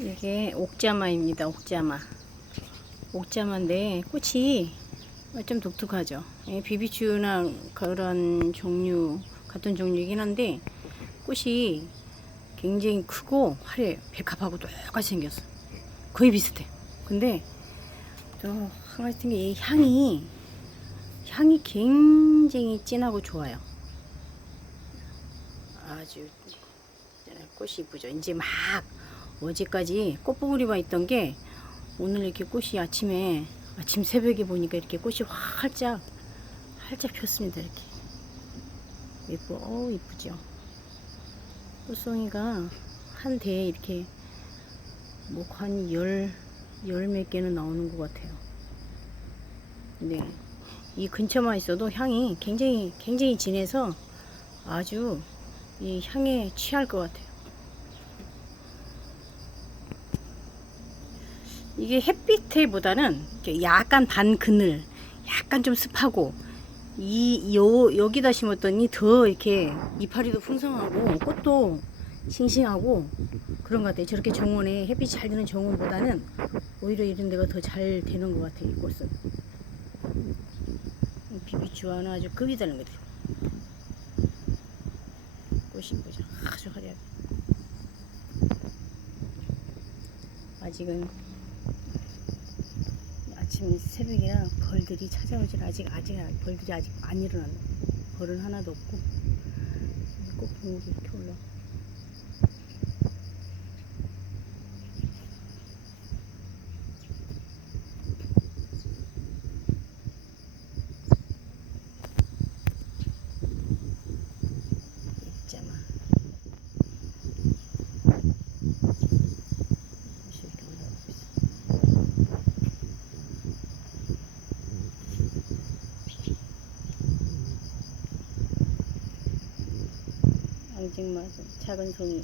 이게 옥자마입니다. 옥자마. 옥자마인데 꽃이 좀 독특하죠. 예, 비비추나 그런 종류 같은 종류이긴 한데 꽃이 굉장히 크고 화려해요. 백합하고 똑같이 생겼어. 거의 비슷해. 근데 또한 가지 같은 게 이 향이 향이 굉장히 진하고 좋아요. 아주 꽃이 이쁘죠. 이제 막 어제까지 꽃봉오리만 있던 게 오늘 이렇게 꽃이 아침에 아침 새벽에 보니까 이렇게 꽃이 활짝 활짝 폈습니다. 이렇게 예뻐, 어 이쁘죠. 꽃송이가 한 대에 이렇게 뭐한열열 몇 개는 나오는 것 같아요. 네, 이 근처만 있어도 향이 굉장히 굉장히 진해서 아주 이 향에 취할 것 같아요. 이게 햇빛에보다는 약간 반 그늘, 약간 좀 습하고 이 요 여기다 심었더니 더 이렇게 이파리도 풍성하고 꽃도 싱싱하고 그런 것 같아요. 저렇게 정원에 햇빛이 잘 드는 정원보다는 오히려 이런 데가 더 잘 되는 것 같아요. 이 꽃은 이 비비추와는 아주 급이 다른 것 같아요. 꽃이 이쁘죠. 아주 화려하게. 아직은 아침 새벽이라 벌들이 찾아오질 아직 아직 벌들이 아직 안 일어났네. 벌은 하나도 없고 꽃봉오리 이렇게 올라. 있잖아. 이렇게 올라오고 있어. 앙증맞은 작은 송이